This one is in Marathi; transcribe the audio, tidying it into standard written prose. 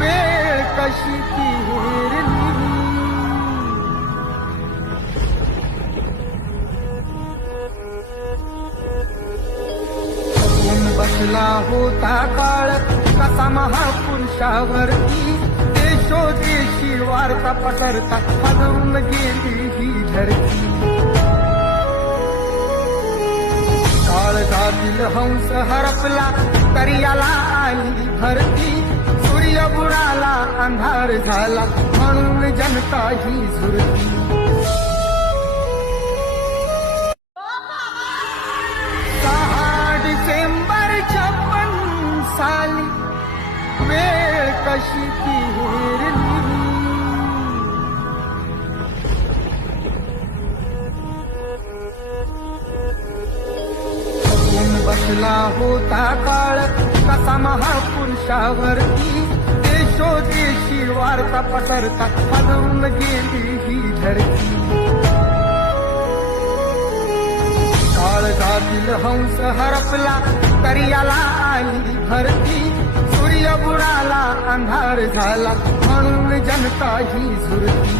वेळ कशी ती हेरली बसला होता काळ कसा महापुरुषावरती देशोदेशी वार्ता पसरता हलवून गेली ही धरती काळजातील हंस हरपला तरी याला आली भरती सूर्य बुडाला अंधार झाला म्हणून जनता ही झुरती 6 डिसेंबर 56 साली वेळ कशी ती हेरली बसला होता काळ कसा महापुरुषावरती देशोदेशी वार्ता पसरता हलवून गेली ही धरती काळजातील हंस हरपला तरी याला आली भरती सूर्य बुडाला अंधार झाला म्हणून जनता ही झुरती